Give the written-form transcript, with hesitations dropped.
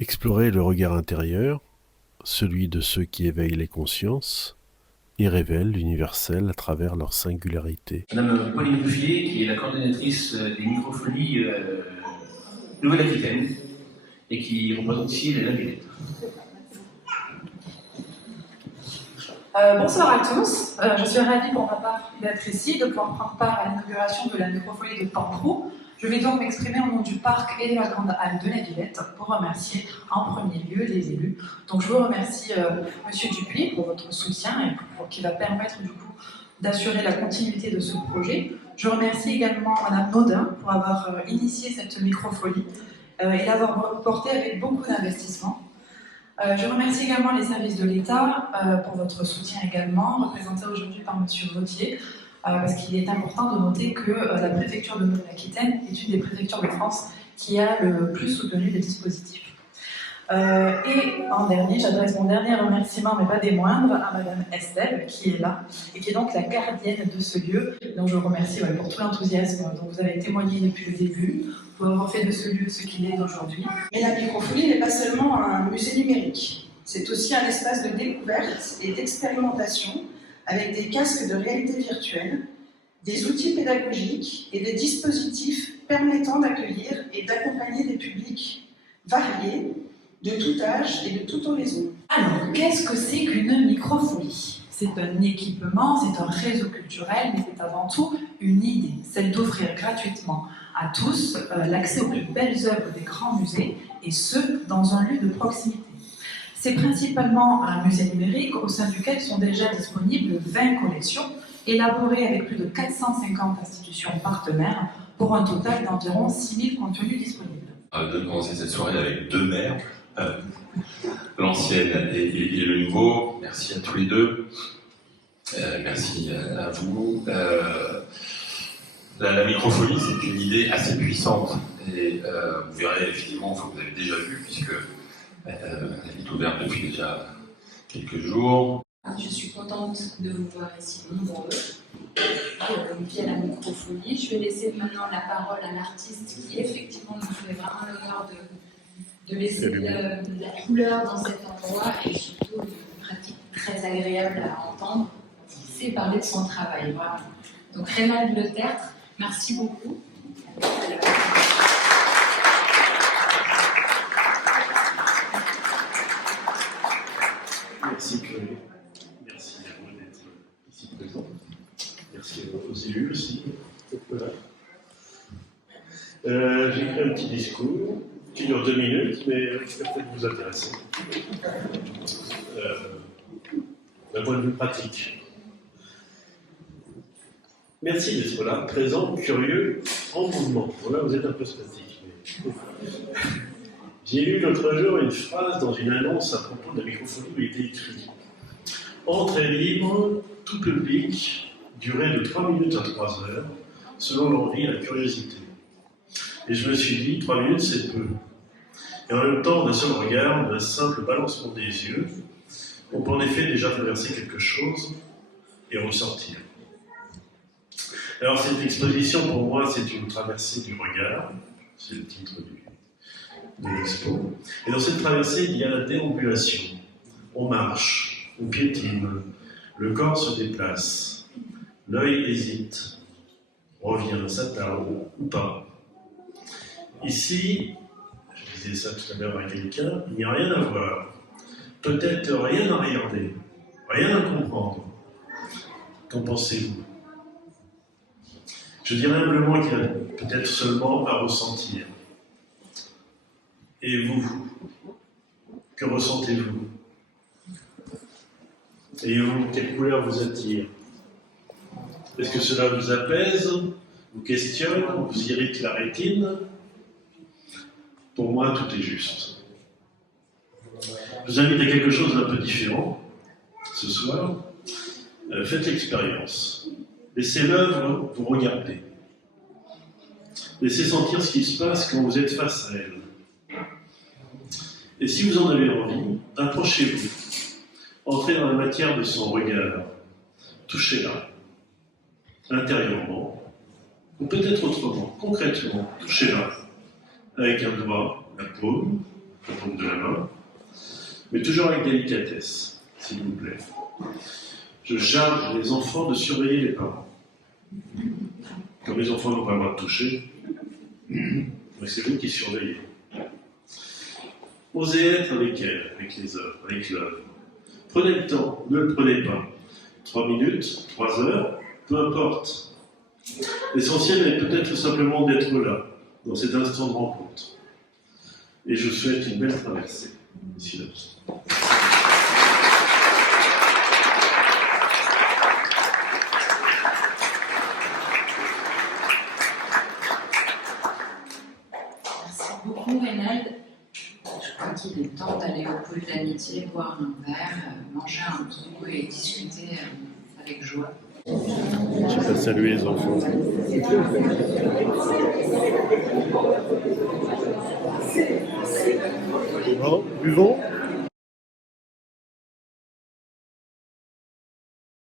Explorer le regard intérieur, celui de ceux qui éveillent les consciences et révèlent l'universel à travers leur singularité. Madame Pauline Bouffier, qui est la coordonnatrice des microfolies Nouvelle-Aquitaine et qui représente ici les Villette. Bonsoir à tous. Je suis ravie pour ma part d'être ici, de pouvoir prendre part à l'inauguration de la microfolie de Pamprou. Je vais donc m'exprimer au nom du parc et de la grande halle de la Villette pour remercier en premier lieu les élus. Donc je vous remercie Monsieur Dupuis pour votre soutien et qui va permettre du coup d'assurer la continuité de ce projet. Je remercie également Madame Naudin pour avoir initié cette microfolie et l'avoir portée avec beaucoup d'investissement. Je remercie également les services de l'État pour votre soutien également, représenté aujourd'hui par M. Vautier, parce qu'il est important de noter que la préfecture de Nouvelle-Aquitaine est une des préfectures de France qui a le plus soutenu le dispositif. Et en dernier, j'adresse mon dernier remerciement, mais pas des moindres, à Madame Estelle, qui est là, et qui est donc la gardienne de ce lieu. Donc je vous remercie pour tout l'enthousiasme dont vous avez témoigné depuis le début, pour avoir fait de ce lieu ce qu'il est aujourd'hui. Mais la microfolie n'est pas seulement un musée numérique, c'est aussi un espace de découverte et d'expérimentation avec des casques de réalité virtuelle, des outils pédagogiques et des dispositifs permettant d'accueillir et d'accompagner des publics variés, de tout âge et de tout horizon. Alors, qu'est-ce que c'est qu'une microfolie? C'est un équipement, c'est un réseau culturel, mais c'est avant tout une idée, celle d'offrir gratuitement à tous l'accès aux plus belles œuvres des grands musées, et ce, dans un lieu de proximité. C'est principalement un musée numérique au sein duquel sont déjà disponibles 20 collections, élaborées avec plus de 450 institutions partenaires, pour un total d'environ 6000 contenus disponibles. De commencer cette soirée avec deux maires, l'ancienne et le nouveau. Merci à tous les deux. Merci à vous. La microfolie, c'est une idée assez puissante. Et vous verrez, effectivement, vous avez déjà vu, puisque elle est ouverte depuis déjà quelques jours. Je suis contente de vous voir ici nombreux via la microfolie. Je vais laisser maintenant la parole à l'artiste qui, effectivement, nous fait vraiment l'honneur de laisser de la couleur dans cet endroit et surtout une pratique très agréable à entendre. Il sait parler de son travail, vraiment. Donc, Rénald Le Tertre, merci beaucoup. Merci Chloé, merci à vous d'être ici présent. Merci aux élus aussi d'être là. J'ai écrit un petit discours qui dure 2 minutes, mais qui va peut-être vous intéresser. D'un point de vue pratique. Merci d'être là, présent, curieux, en mouvement. Voilà, vous êtes un peu statique. Mais... J'ai lu l'autre jour une phrase dans une annonce à propos de la microfolie où il était écrit « Entrée libre, tout public, durée de 3 minutes à 3 heures, selon l'envie et la curiosité. » Et je me suis dit, 3 minutes c'est peu. Et en même temps, d'un seul regard, d'un simple balancement des yeux, on peut en effet déjà traverser quelque chose et ressortir. Alors cette exposition, pour moi, c'est une traversée du regard, c'est le titre de l'expo. Et dans cette traversée, il y a la déambulation. On marche, on piétine, le corps se déplace, l'œil hésite, revient, s'attarde ou pas. Ici, je disais ça tout à l'heure à quelqu'un, il n'y a rien à voir, peut-être rien à regarder, rien à comprendre. Qu'en pensez-vous? Je dirais humblement qu'il y a peut-être seulement à ressentir. Et vous, que ressentez-vous? Et vous, quelle couleur vous attire? Est-ce que cela vous apaise, vous questionne, vous irrite la rétine? Pour moi, tout est juste. Je vous invite à quelque chose d'un peu différent ce soir. Faites l'expérience. Laissez l'œuvre vous regarder. Laissez sentir ce qui se passe quand vous êtes face à elle. Et si vous en avez envie, approchez-vous. Entrez dans la matière de son regard. Touchez-la. Intérieurement. Ou peut-être autrement, concrètement. Touchez-la. Avec un doigt, la paume, donc de la main, mais toujours avec délicatesse, s'il vous plaît. Je charge les enfants de surveiller les parents. Comme les enfants n'ont pas le droit de toucher, c'est vous qui surveillez. Osez être avec elles, avec les œuvres, avec l'œuvre. Prenez le temps, ne le prenez pas. 3 minutes, 3 heures, peu importe. L'essentiel est peut-être simplement d'être là, dans cet instant de rencontre. Et je vous souhaite une belle traversée. Ici, là. Merci beaucoup, Reynald. Je crois qu'il est temps d'aller au pôle d'amitié, boire un verre, manger un bout et discuter avec joie. Je vais saluer les enfants. Bon, buvons.